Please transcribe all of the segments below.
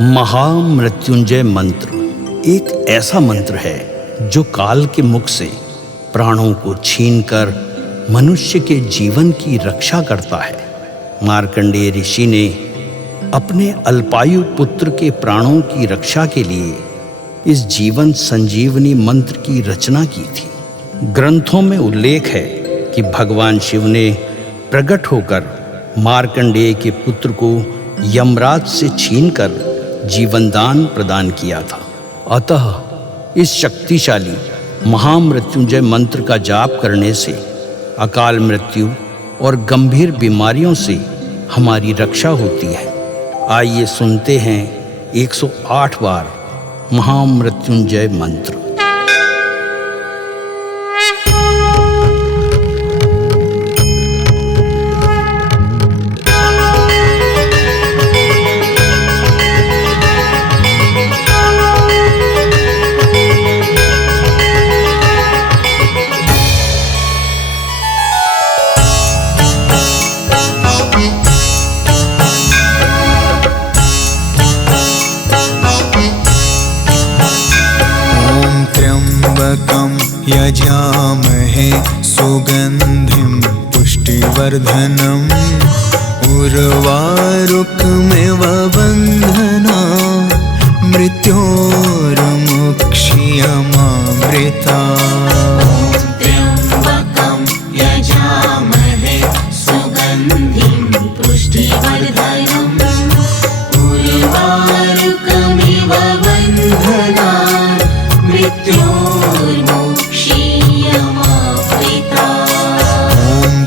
महामृत्युंजय मंत्र एक ऐसा मंत्र है जो काल के मुख से प्राणों को छीनकर मनुष्य के जीवन की रक्षा करता है। मार्कंडेय ऋषि ने अपने अल्पायु पुत्र के प्राणों की रक्षा के लिए इस जीवन संजीवनी मंत्र की रचना की थी। ग्रंथों में उल्लेख है कि भगवान शिव ने प्रकट होकर मार्कंडेय के पुत्र को यमराज से छीनकर जीवनदान प्रदान किया था। अतः इस शक्तिशाली महामृत्युंजय मंत्र का जाप करने से अकाल मृत्यु और गंभीर बीमारियों से हमारी रक्षा होती है। आइए सुनते हैं 108 बार महामृत्युंजय मंत्र। यजामहे सुगंधिं पुष्टिवर्धनम् उर्वारुकमिव बन्धना मृत्योर्मुक्षीयमामृता। त्र्यम्बकं यजामहे सुगन्धिं पुष्टिवर्धनम् उर्वारुकमिव बन्धना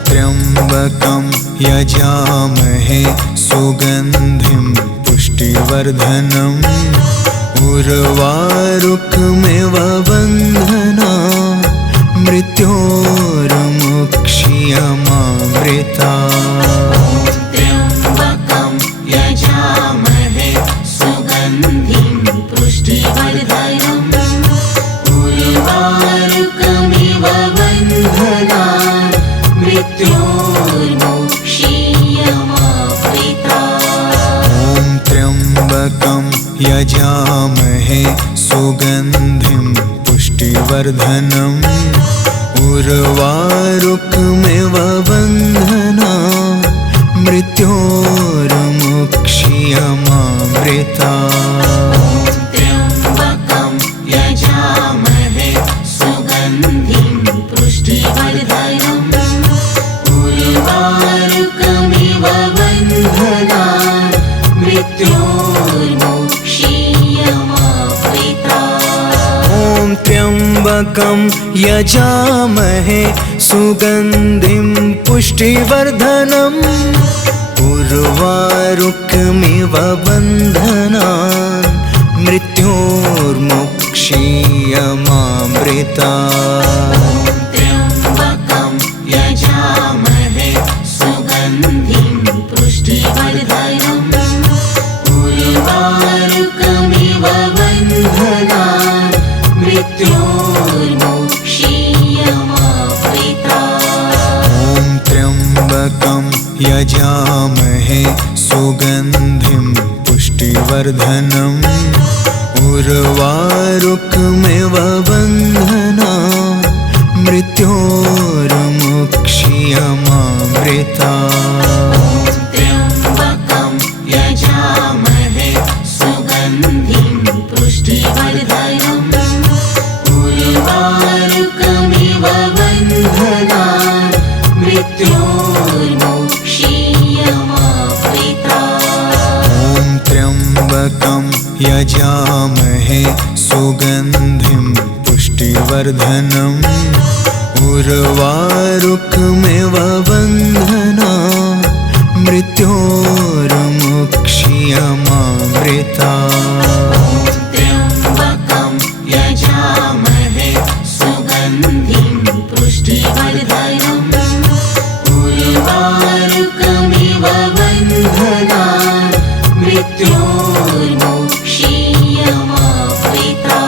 त्र्यम्बकं यजामहे सुगन्धिं पुष्टिवर्धनम् उर्वारुकमिव बन्धना मृत्योर्मुक्षीयमामृता। त्र्यम्बकं यजामहे सुगन्धिं पुष्टिवर्धनम् उर्वारुकमिव बन्धना मृत्योर्मुक्षीयमामृता। त्र्यम्बकं यजामहे सुगन्धिं पुष्टिवर्धनम् उर्वारुकमिव बन्धना मृत्योर्मुक्षीयमामृता। त्र्यम्बकं यजामहे सुगन्धिं पुष्टिवर्धनम् उर्वारुकमिव बन्धना मृत्योर्मुक्षीयमामृता। त्र्यम्बकं यजामहे सुगन्धिं पुष्टिवर्धनम् उर्वारुकमिव बन्धना मृत्योर्मुक्षीयमामृता। त्र्यम्बकं यजामहे सुगन्धिं पुष्टिवर्धनम् उर्वारुकमिव बन्धना मृत्योर्मुक्षीयमामृता। त्र्यम्बकं यजामहे सुगन्धिं पुष्टिवर्धनम् उर्वारुकमिव बन्धना मृत्योर्मुक्षीयमामृता। त्र्यम्बकं यजामहे सुगन्धिं पुष्टिवर्धनम् उर्वारुकमिव बन्धना मृत्योर्मुक्षीयमामृता। त्र्यम्बकं यजामहे सुगन्धिं पुष्टिवर्धनम् उर्वारुकमिव बन्धना मृत्योर्मुक्षीयमामृता। त्र्यम्बकं यजामहे सुगन्धिं पुष्टिवर्धनम् उर्वारुकमिव बन्धना मृत्योर्मुक्षीयमामृता।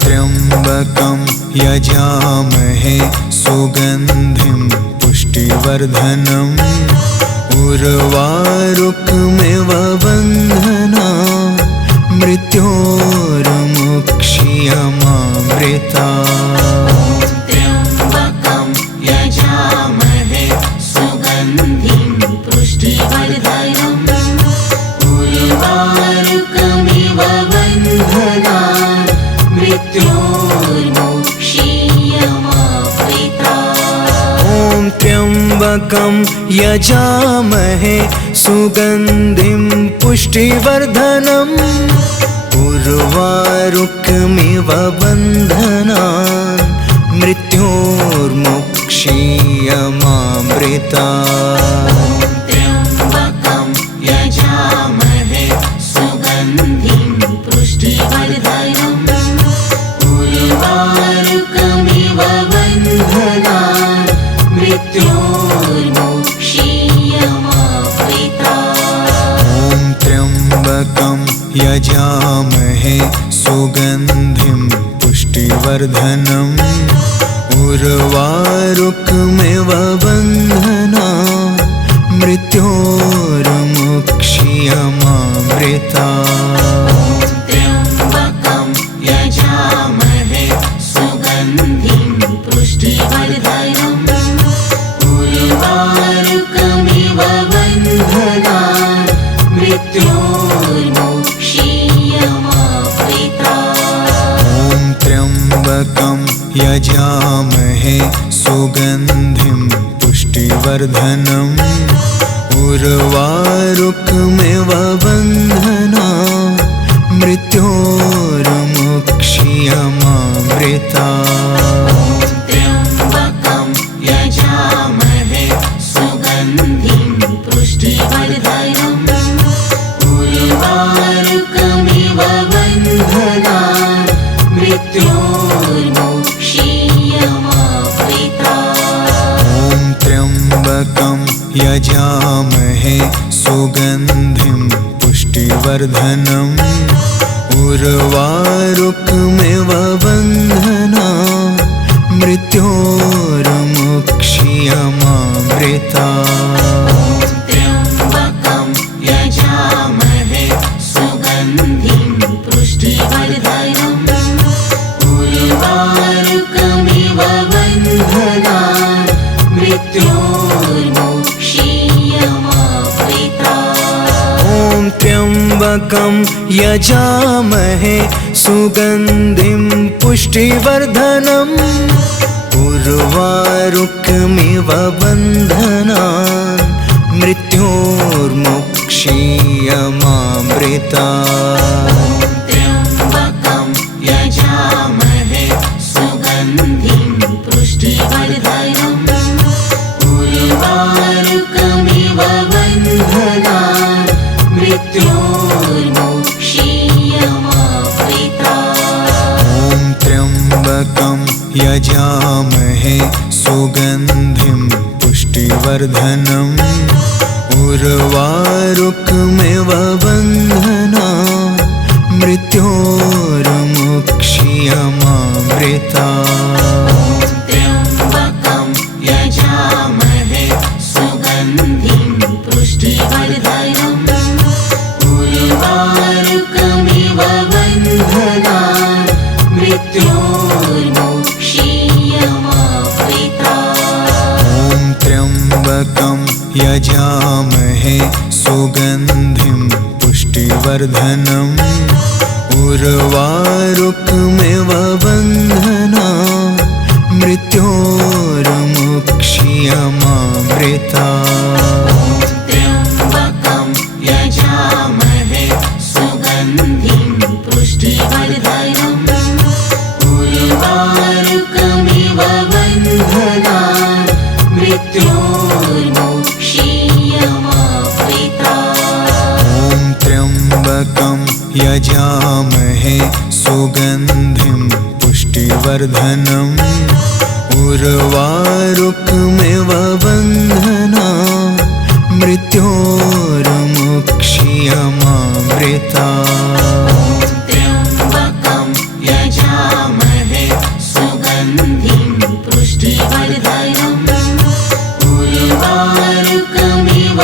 त्र्यम्बकं यजामहे सुगन्धिं पुष्टिवर्धनम् उर्वारुकमिव बन्धना मृत्योर्मुक्षीयमामृता त्र्यम्बकं यजामहे सुगन्धिं पुष्टिवर्धनम् उर्वारुकमिव बन्धनान् मृत्योर्मुक्षीयमामृता ॐ त्र्यम्बकं यजामहे सुगन्धिं पुष्टिवर्धनम् उर्वारुकमिव बन्धनान् मृत्योर्मुक्षीयमामृता त्र्यम्बकं यजामहे सुगन्धिं पुष्टिवर्धनम् उर्वारुकमिव बन्धनान् मृत्योर्मुक्षीयमामृता ॐ त्र्यम्बकं यजामहे सुगन्धिं पुष्टिवर्धनम् उर्वारुकमिव बन्धनान् मृत्योर्मुक्षीयमामृता त्र्यम्बकं यजामहे सुगन्धिं पुष्टिवर्धनम् उर्वारुकमिव बन्धनान् मृत्योर्मुक्षीयमामृता ॐ त्र्यम्बकं यजामहे सुगन्धिं पुष्टिवर्धनम् उर्वारुकमिव बन्धनान् मृत्योर्मुक्षीयमामृता त्र्यम्बकं यजामहे सुगन्धिं पुष्टिवर्धनम् उर्वारुकमिव बन्धनान् मृत्योर्मुक्षीयमामृता ॐ त्र्यम्बकं यजामहे सुगन्धिं पुष्टिवर्धनम् उर्वारुकमिव बन्धनान् मृत्योर्मुक्षीयमामृता त्र्यम्बकं यजामहे सुगन्धिं पुष्टिवर्धनम् उर्वारुकमिव बन्धनान् मृत्योर्मुक्षीयमामृता ॐ त्र्यम्बकं यजामहे सुगन्धिं पुष्टिवर्धनम् उर्वारुकमिव बन्धनान् मृत्योर्मुक्षीयमामृता त्र्यम्बकं यजामहे सुगन्धिं पुष्टिवर्धनम् उर्वारुकमिव बन्धनान् मृत्योर्मुक्षीयमामृता ॐ त्र्यम्बकं यजामहे सुगन्धिं पुष्टिवर्धनम् उर्वारुकमिव बन्धनान् मृत्योर्मुक्षीयमामृता त्र्यम्बकं यजामहे सुगन्धिं पुष्टिवर्धनम् उर्वारुकमिव बन्धनान् मृत्योर्मुक्षीयमामृता ॐ त्र्यम्बकं यजामहे सुगन्धिं पुष्टिवर्धनम् उर्वारुकमिव बन्धनान् मृत्योर्मुक्षीयमामृता त्र्यम्बकं यजामहे सुगन्धिं पुष्टिवर्धनम् उर्वारुकमिव बन्धनान् मृत्योर्मुक्षीयमामृता ॐ त्र्यम्बकं यजामहे सुगन्धिं पुष्टिवर्धनम् उर्वारुकमिव बन्धनान् मृत्योर्मुक्षीयमामृता त्र्यम्बकं यजामहे सुगन्धिं पुष्टिवर्धनम् उर्वारुकमिव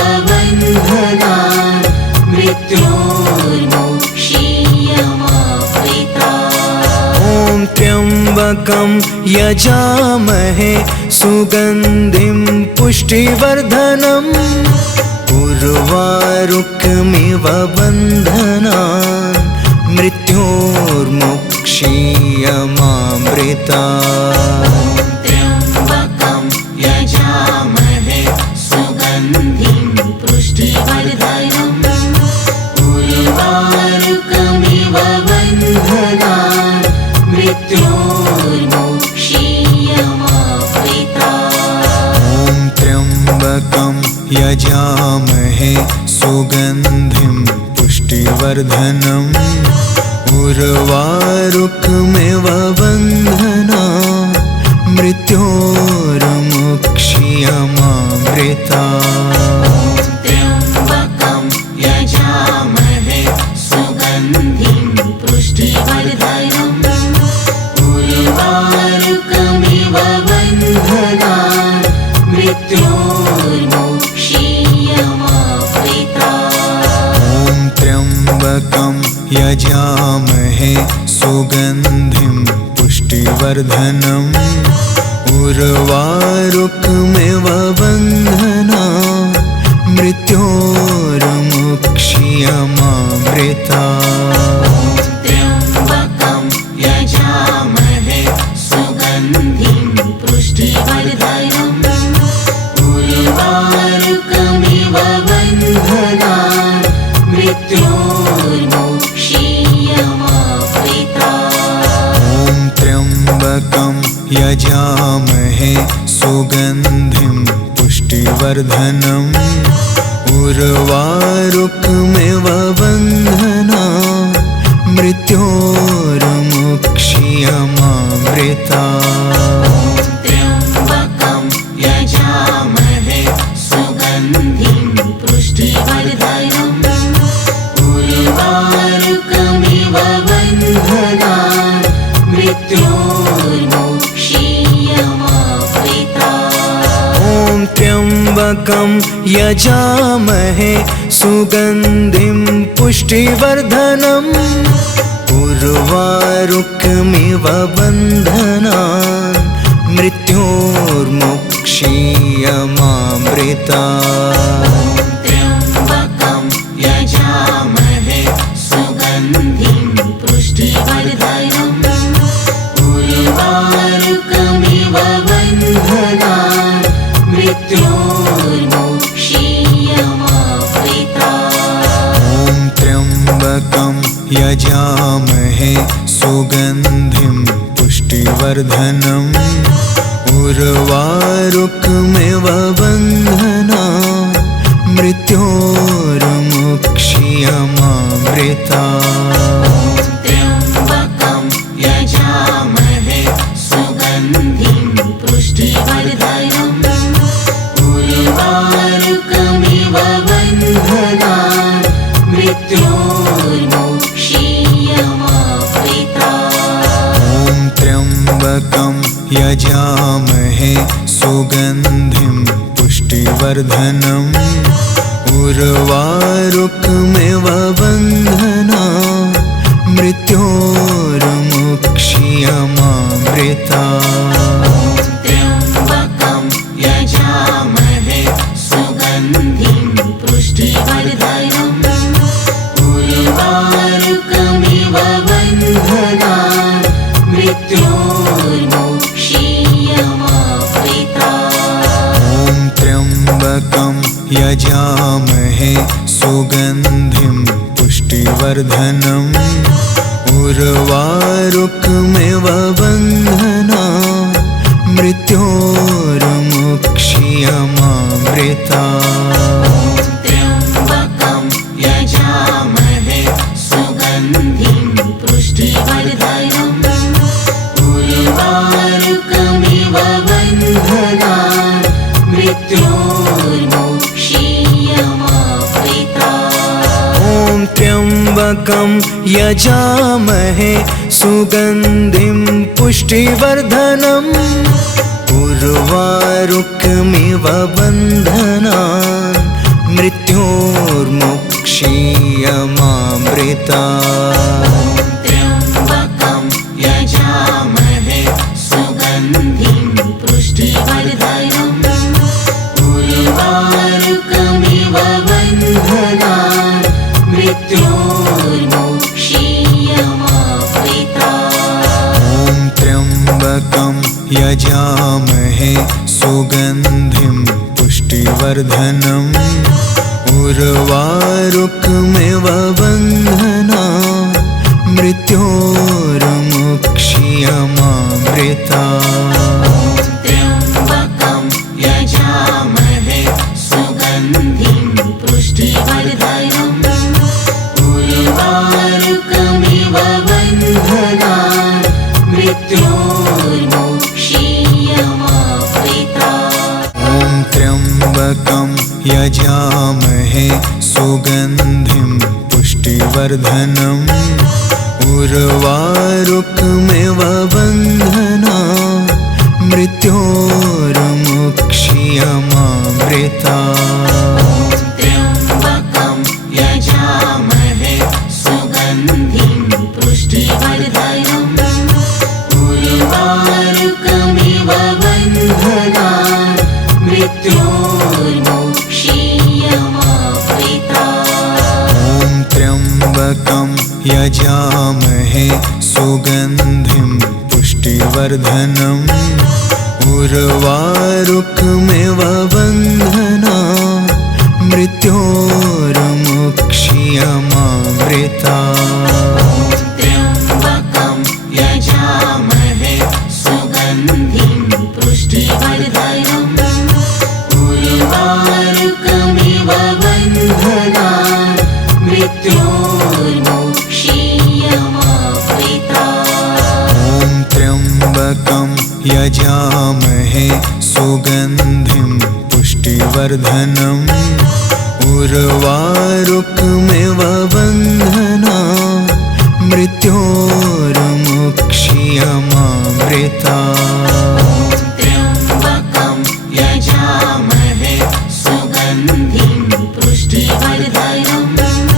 त्र्यम्बकं यजामहे सुगन्धिं पुष्टिवर्धनम् उर्वारुकमिव बन्धनान् मृत्योर्मुक्षीयमामृतात्। त्र्यम्बकं यजामहे सुगन्धिं पुष्टिवर्धनम् उर्वारुकमिव बन्धनान् मृत्योर्मुक्षीयमामृतात्। ॐ त्र्यम्बकं यजामहे सुगन्धिं पुष्टिवर्धनम् उर्वारुकमिव बन्धनान् मृत्योर्मुक्षीयमामृतात्। त्र्यम्बकं यजामहे सुगन्धिं पुष्टिवर्धनम् उर्वारुकमिव बन्धनान् मृत्योर्मुक्षीयमामृतात्। ॐ त्र्यम्बकं यजामहे सुगन्धिं पुष्टिवर्धनम् उर्वारुकमिव बन्धनान् मृत्योर्मुक्षीयमामृतात्। त्र्यम्बकं यजामहे सुगन्धिं पुष्टिवर्धनम् उर्वारुकमिव बन्धनान् मृत्योर्मुक्षीयमामृतात्। ॐ त्र्यम्बकं यजामहे सुगन्धिं पुष्टिवर्धनम् उर्वारुकमिव बन्धनान् मृत्योर्मुक्षीयमामृतात्। त्र्यम्बकं यजामहे सुगन्धिं पुष्टिवर्धनम् उर्वारुकमिव बन्धनान् मृत्योर्मुक्षीयमामृतात्। ॐ त्र्यम्बकं यजामहे सुगन्धिं पुष्टिवर्धनम् उर्वारुकमिव बन्धनान् मृत्योर्मुक्षीयमामृतात्। त्र्यम्बकं यजामहे सुगन्धिं पुष्टिवर्धनम् उर्वारुकमिव बन्धनान् मृत्योर्मुक्षीयमामृतात्। ॐ त्र्यम्बकं यजामहे सुगन्धिं पुष्टिवर्धनम् उर्वारुकमिव बन्धनान् मृत्योर्मुक्षीयमामृतात्। त्र्यम्बकं यजामहे सुगन्धिं पुष्टिवर्धनम् उर्वारुकमिव बन्धनान् मृत्योर्मुक्षीयमामृतात्। ॐ त्र्यम्बकं यजामहे सुगन्धिं पुष्टिवर्धनम् उर्वारुकमिव बन्धनान् मृत्योर्मुक्षीयमामृतात्। त्र्यम्बकं यजामहे सुगन्धिं पुष्टिवर्धनम् उर्वारुकमिव बन्धनान् मृत्योर्मुक्षीयमामृतात्। ॐ त्र्यम्बकं यजामहे सुगन्धिं पुष्टिवर्धनम् उर्वारुकमिव बन्धनान् मृत्योर्मुक्षीयमामृतात्। त्र्यम्बकं यजामहे सुगन्धिं पुष्टिवर्धनम् उर्वारुकमिव बन्धनान् मृत्योर्मुक्षीयमामृतात्। ॐ त्र्यम्बकं यजामहे सुगन्धिं पुष्टिवर्धनम् उर्वारुकमिव बन्धनान् मृत्योर्मुक्षीयमामृतात्। त्र्यम्बकं यजामहे यजामहे सुगन्धिं पुष्टिवर्धनम् उर्वारुकमिव बन्धनान् मृत्योर्मुक्ष्यमामृतात्। त्र्यम्बकं यजामहे सुगन्धिं पुष्टिवर्धनम् उर्वारुकमिव बन्धनान् मृत्योर्मुक्ष्यमामृतात्। ॐ त्र्यम्बकं यजामहे सुगन्धिं पुष्टिवर्धनम् उर्वारुकमिव बन्धनान् मृत्योर्मुक्ष्यमामृतात्। त्र्यम्बकं यजामहे सुगन्धिं पुष्टिवर्धनम् उर्वारुकमिव बन्धनान् मृत्योर्मुक्ष्यमामृतात्। ॐ त्र्यम्बकं यजामहे सुगन्धिं पुष्टिवर्धनम् उर्वारुकमिव बन्धनान् मृत्योर्मुक्ष्यमामृतात्। त्र्यम्बकं यजामहे सुगन्धिं पुष्टिवर्धनम् उर्वारुकमिव बन्धनान् मृत्योर्मुक्ष्यमामृतात्। ॐ त्र्यम्बकं यजामहे सुगन्धिं पुष्टिवर्धनम् उर्वारुकमिव बन्धनान् मृत्योर्मुक्ष्यमामृतात्। त्र्यम्बकं यजामहे सुगन्धिं पुष्टिवर्धनम्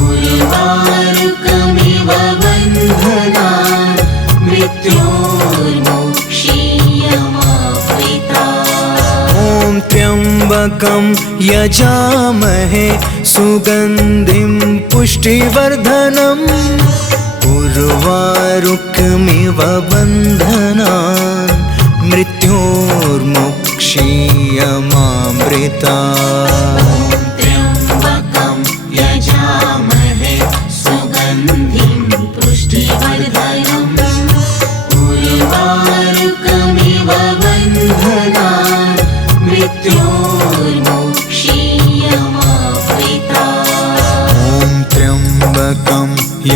उर्वारुकमिव बन्धनान् मृत्योर्मुक्ष्यमामृतात्। ॐ त्र्यम्बकं यजामहे सुगन्धिं पुष्टिवर्धनम् उर्वारुकमिव बन्धनान् मृत्योर्मुक्ष्यमामृतात्। त्र्यम्बकं यजामहे सुगन्धिं पुष्टिवर्धनम् उर्वारुकमिव बन्धनान् मृत्योर्मुक्ष्यमामृतात्। ॐ त्र्यम्बकं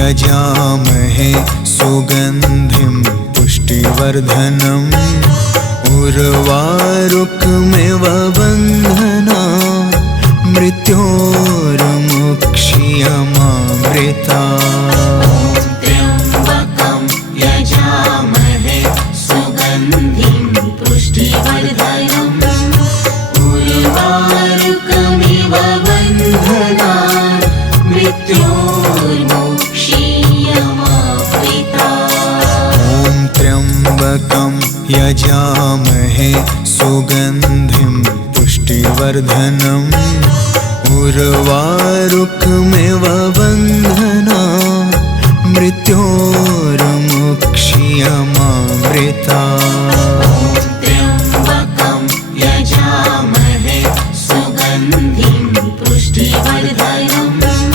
यजामहे सुगन्धिं पुष्टिवर्धनम् उर्वारुकमिव बन्धनान् मृत्योर्मुक्ष्यमामृतात्। त्र्यम्बकं यजामहे सुगन्धिं पुष्टिवर्धनम् उर्वारुकमिव बन्धनान् मृत्योर्मुक्ष्यमामृतात्। ॐ त्र्यम्बकं यजामहे सुगन्धिं पुष्टिवर्धनम् उर्वारुकमिव बन्धनान् मृत्योर्मुक्ष्यमामृतात्। त्र्यम्बकं यजामहे सुगन्धिं पुष्टिवर्धनम्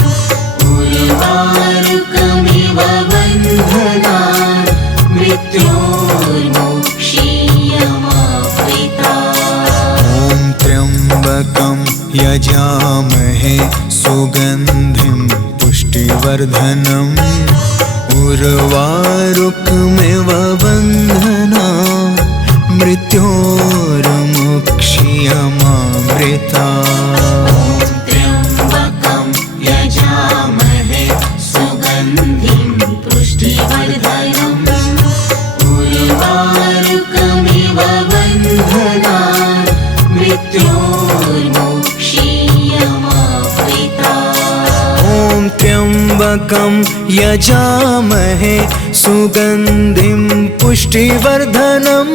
उर्वारुकमिव बन्धनान् मृत्योर्मुक्ष्यमामृतात्। ॐ त्र्यम्बकं यजामहे सुगन्धिं पुष्टिवर्धनम् उर्वारुकमिव बन्धनान् मृत्योर्मुक्ष्यमामृतात्। त्र्यम्बकं यजामहे सुगन्धिं पुष्टिवर्धनम् उर्वारुकमिव बन्धनान् मृत्योर्मुक्ष्यमामृतात्। ॐ त्र्यम्बकं यजामहे सुगन्धिं पुष्टिवर्धनम्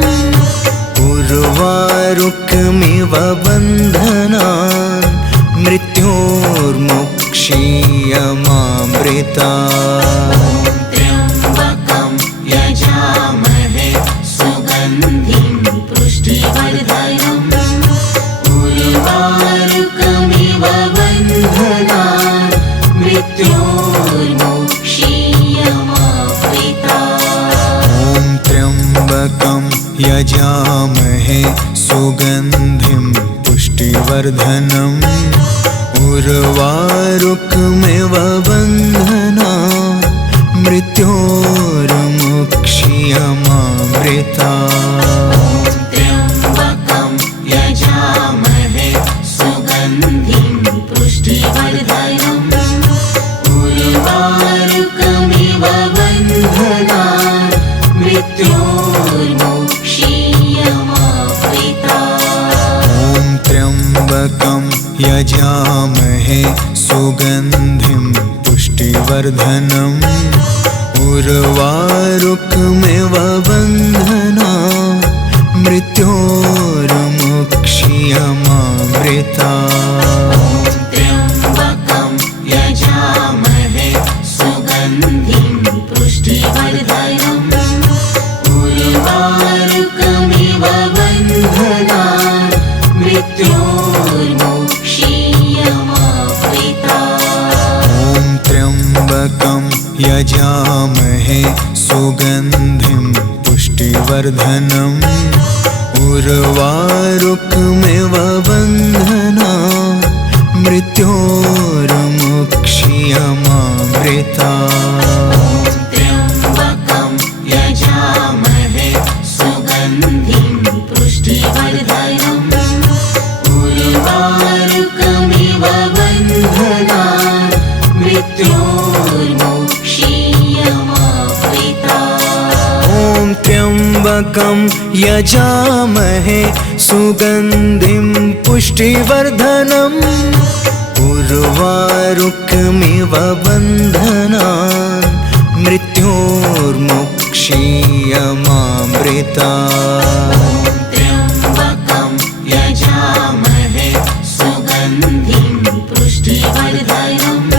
उर्वारुकमिव बन्धनान् मृत्योर्मुक्ष्यमामृतात्। त्र्यम्बकं यजामहे सुगन्धिं पुष्टिवर्धनम् उर्वारुकमिव बन्धनान् मृत्योर्मुक्षीयमामृता त्र्यम्बकं यजामहे सुगन्धिं पुष्टिवर्धनम् उर्वारुकमिव बन्धनान् मृत्योर्मुक्षीयमामृता त्र्यम्बकं यजामहे सुगन्धिं पुष्टिवर्धनम् उर्वारुकमिव बन्धनान् मृत्योर्मुक्षीयमामृता त्र्यम्बकं यजामहे सुगन्धिं पुष्टिवर्धनम् उर्वारुकमिव बन्धनान् मृत्योर्मुक्षीयमामृता त्र्यम्बकं यजामहे सुगन्धिं पुष्टिवर्धनम् उर्वारुकमिव बन्धनान् मृत्योर्मुक्षीयमामृता त्र्यम्बकं यजामहे सुगन्धिं पुष्टिवर्धनम् उर्वारुकमिव बन्धनान् मृत्योर्मुक्षीयमामृता त्र्यम्बकं यजामहे सुगन्धिं पुष्टिवर्धनम्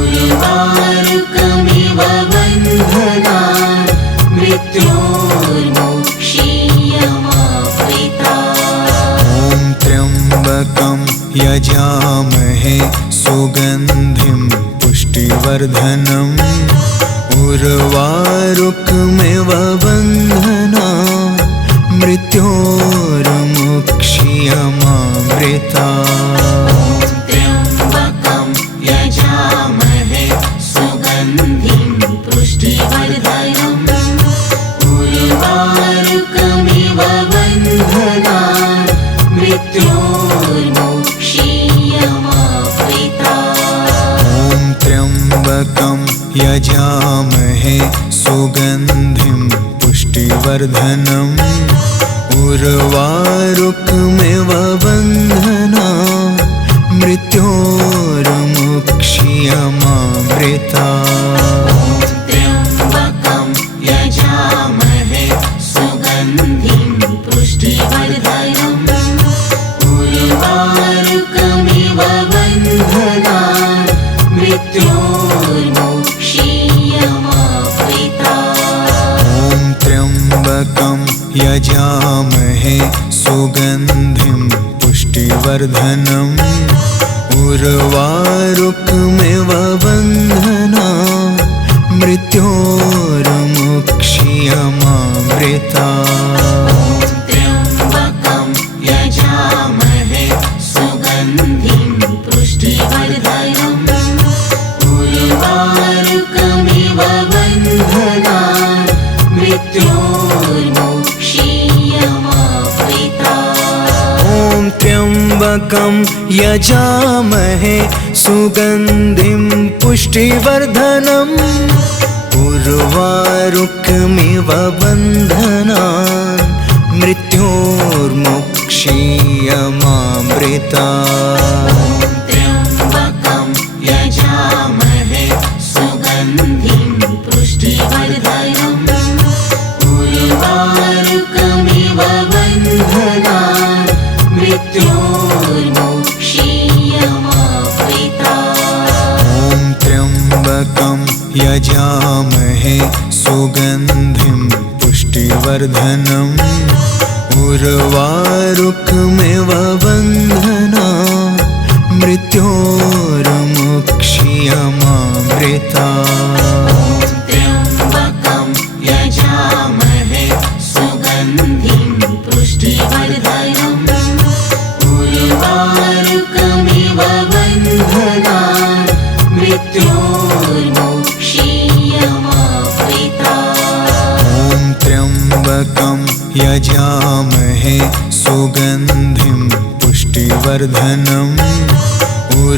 उर्वारुकमिव बन्धनान् मृत्योर्मुक्षीयमामृता त्र्यम्बकं यजामहे सुगन्धिं पुष्टिवर्धनम् उर्वारुकमिव बन्धनान् मृत्योर्मुक्षीयमामृता त्र्यम्बकं यजामहे सुगन्धिं पुष्टिवर्धनम् उर्वारुकमिव बन्धनान् मृत्योर्मुक्षीयमामृता त्र्यम्बकं यजामहे सुगन्धिं पुष्टिवर्धनम् उर्वारुकमिव बन्धनान् मृत्योर्मुक्षीयमामृता त्र्यम्बकं यजामहे सुगन्धिं पुष्टिवर्धनम् उर्वारुकमिव बन्धनान् मृत्योर्मुक्षीयमामृता त्र्यम्बकं यजामहे सुगन्धिं पुष्टिवर्धनम् उर्वारुकमिव बन्धनान् मृत्योर्मुक्षीयमामृता त्र्यम्बकं यजामहे सुगन्धिं पुष्टिवर्धनम् उर्वारुकमिव बन्धनान् मृत्योर्मुक्षीयमामृता त्र्यम्बकं यजामहे सुगन्धिं पुष्टिवर्धनम् उर्वारुकमिव बन्धनान् मृत्योर्मुक्षीयमामृता त्र्यम्बकं यजामहे सुगन्धिं पुष्टिवर्धनम् उर्वारुकमिव बन्धनान् मृत्योर्मुक्षीयमामृता त्र्यम्बकं यजामहे सुगन्धिं पुष्टिवर्धनम् उर्वारुकमिव बन्धनान् मृत्योर्मुक्षीयमामृता त्र्यम्बकं यजामहे सुगन्धिं पुष्टिवर्धनम् उर्वारुकमिव बन्धनान् मृत्योर्मुक्षीयमामृता त्र्यम्बकं यजामहे सुगन्धिं पुष्टिवर्धनम् उर्वारुकमिव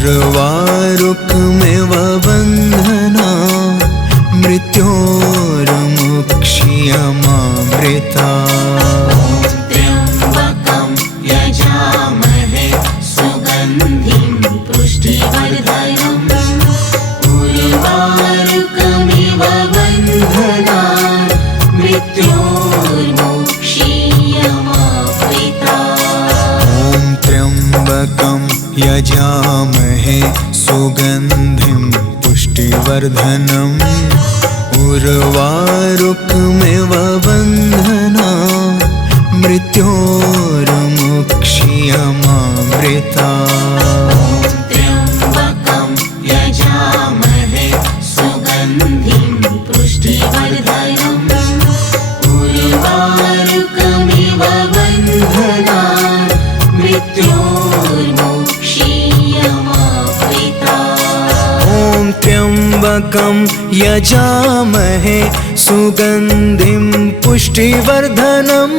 उर्वारुकमिव बन्धना मृत्योर्मुक्षीयमामृता त्र्यम्बकं यजामहे सुगन्धिं पुष्टिवर्धनम् उर्वारुकमिव बन्धनान् मृत्योर्मुक्षीयमामृता ॐ त्र्यम्बकं यजामहे सुगन्धिं पुष्टिवर्धनम् उर्वारुकमिव बन्धनान् मृत्योर्मुक्षीयमामृता त्र्यम्बकं यजामहे सुगन्धिं पुष्टिवर्धनम् उर्वारुकमिव बन्धनान् मृत्योर्मुक्षीयमामृता ॐ त्र्यम्बकं यजामहे सुगन्धिं पुष्टिवर्धनम्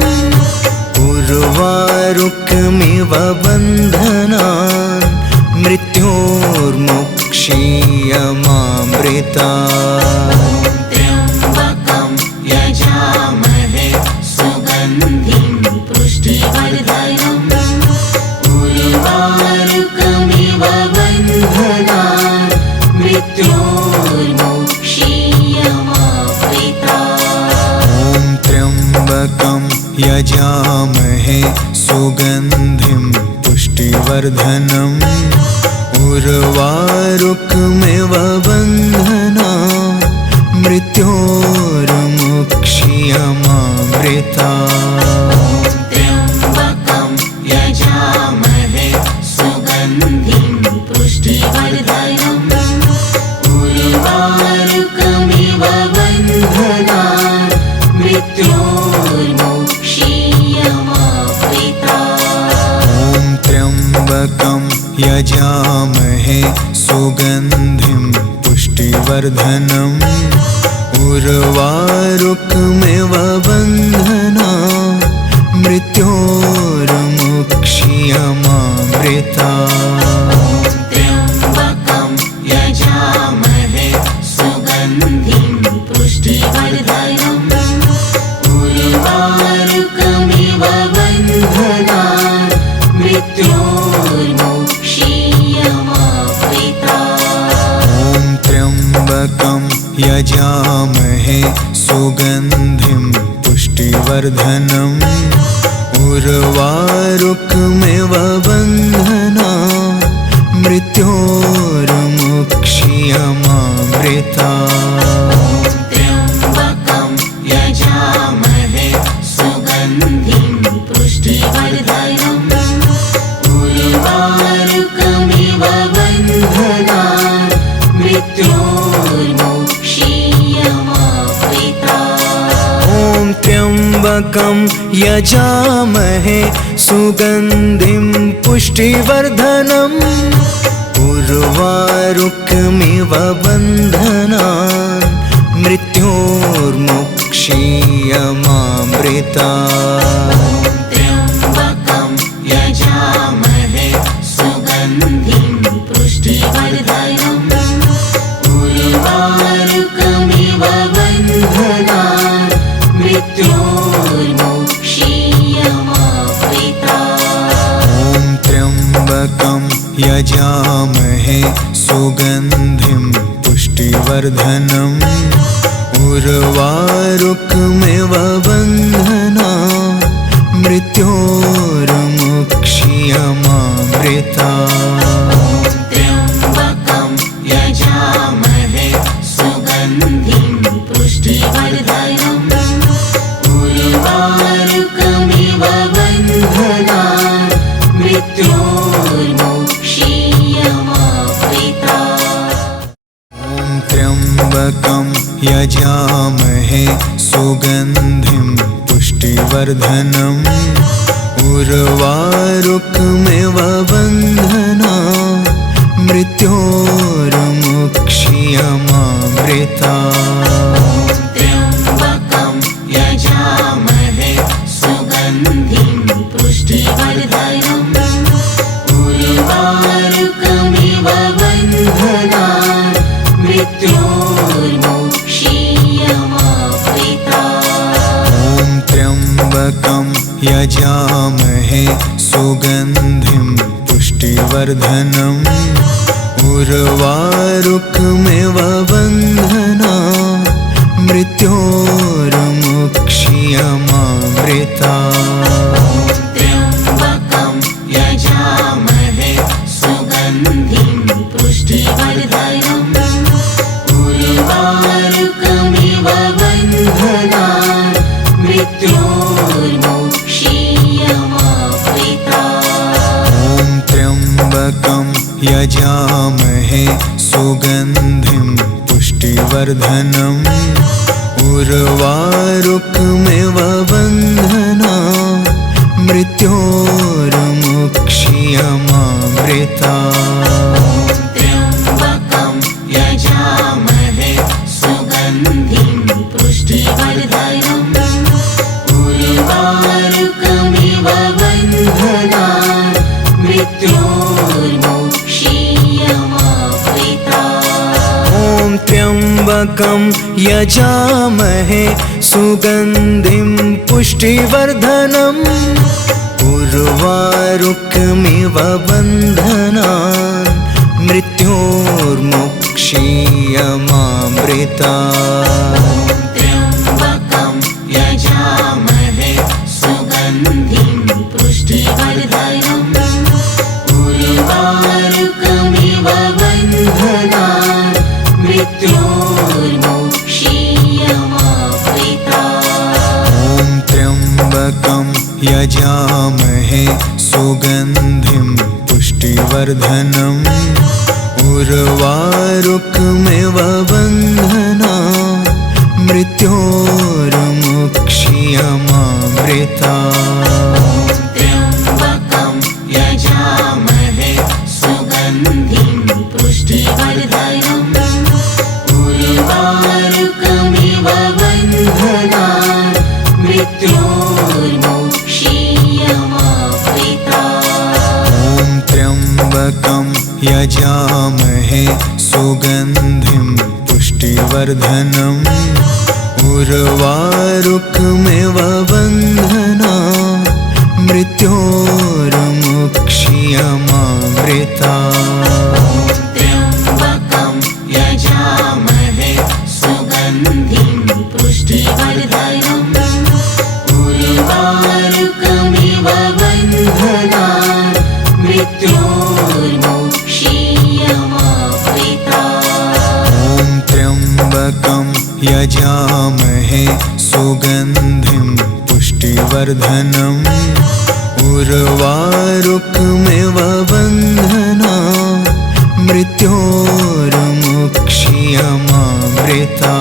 उर्वारुकमिव बन्धनान् मृत्योर्मुक्षीयमामृता त्र्यम्बकं यजामहे सुगन्धिं पुष्टिवर्धनम् उर्वारुकमिव बन्धनान् मृत्योर्मुक्षीयमामृता ॐ त्र्यम्बकं यजामहे सुगन्धिं पुष्टिवर्धनम् उर्वारुकमिव बन्धनान् मृत्योर्मुक्षीयमामृता त्र्यम्बकं यजामहे सुगन्धिं पुष्टिवर्धनम् उर्वारुकमिव बन्धनान् मृत्योर्मुक्षीयमामृता ॐ त्र्यम्बकं यजामहे सुगन्धिं पुष्टिवर्धनम् उर्वारुकमिव बन्धनान् मृत्योर्मुक्षीयमामृता त्र्यम्बकं यजामहे सुगन्धिं पुष्टिवर्धनम् उर्वारुकमिव बन्धनान् मृत्योर्मुक्षीयमामृता ॐ त्र्यम्बकं यजामहे सुगन्धिं पुष्टिवर्धनम् उर्वारुकमिव बन्धनान् मृत्योर्मुक्षीयमामृता त्र्यम्बकं यजामहे सुगन्धिं पुष्टिवर्धनम् उर्वारुकमिव बन्धनान् मृत्योर्मुक्षीयमामृता ॐ त्र्यम्बकं यजामहे सुगन्धिं पुष्टिवर्धनम् उर्वारुकमिव बन्धनान् मृत्योर्मुक्षीयमामृता त्र्यम्बकं यजामहे सुगन्धिं पुष्टिवर्धनम् उर्वारुकमिव बन्धनान् मृत्योर्मुक्षीयमामृता ॐ त्र्यम्बकं यजामहे सुगन्धिं पुष्टिवर्धनम् उर्वारुकमिव बन्धनान् मृत्योर्मुक्षीयमामृता त्र्यम्बकं यजामहे सुगन्धिं पुष्टिवर्धनम् उर्वारुकमिव बन्धनान् मृत्योर्मुक्षीयमामृता ॐ त्र्यम्बकं यजामहे सुगन्धिं पुष्टिवर्धनम् उर्वारुकमिव बन्धनान् मृत्योर्मुक्षीयमामृता त्र्यम्बकं यजामहे सुगन्धिं पुष्टिवर्धनम् उर्वारुकमिव यजामहे सुगन्धिं पुष्टिवर्धनम् उर्वारुकमिव बन्धना मृत्योर्मुक्षीयमामृता त्र्यम्बकं यजामहे सुगन्धिं पुष्टिवर्धनम् उर्वारुकमिव बन्धनान् मृत्योर्मुक्षीयमामृता ॐ त्र्यम्बकं यजामहे सुगन्धिं पुष्टिवर्धनम् उर्वारुकमिव बन्धना मृत्योर्मुक्षीयमामृता त्र्यम्बकं यजामहे सुगन्धिं पुष्टिवर्धनम् उर्वारुकमिव बन्धनान् मृत्योर्मुक्षीयमामृता ॐ त्र्यम्बकं यजामहे सुगन्धिं पुष्टिवर्धनम् उर्वारुकमिव बन्धनान् मृत्योर्मुक्षीयमामृता त्र्यम्बकं यजामहे सुगन्धिं पुष्टिवर्धनम् उर्वारुकमिव बन्धनान् मृत्योर्मुक्षीयमामृता ॐ त्र्यम्बकं यजामहे सुगन्धिं पुष्टिवर्धनम् उर्वारुकमिव बन्धना मृत्योर्मुक्षीयमामृता त्र्यम्बकं यजामहे सुगन्धिं पुष्टिवर्धनम् उर्वारुकमिव बन्धनान् मृत्योर्मुक्षीयमामृता ॐ त्र्यम्बकं यजामहे सुगन्धिं पुष्टिवर्धनम् उर्वारुकमिव बन्धना मृत्योर्मुक्षीयमामृता। ॐ त्र्यम्बकं यजामहे सुगन्धिं पुष्टिवर्धनम् उर्वारुकमिव बन्धना मृत्योर्मुक्षीयमामृता। ॐ त्र्यम्बकं यजामहे सुगन्धिं पुष्टिवर्धनम् उर्वारुकमिव बन्धना मृत्योर्मुक्षीयमामृता। ॐ त्र्यम्बकं यजामहे सुगन्धिं पुष्टिवर्धनम् त्र्यम्बकं यजामहे सुगन्धिं पुष्टिवर्धनम् उर्वारुकमिव बन्धनान् मृत्योर्मुक्षीयमामृता। ॐ त्र्यम्बकं यजामहे सुगन्धिं पुष्टिवर्धनम् उर्वारुकमिव बन्धना मृत्योर्मुक्षीयमामृता।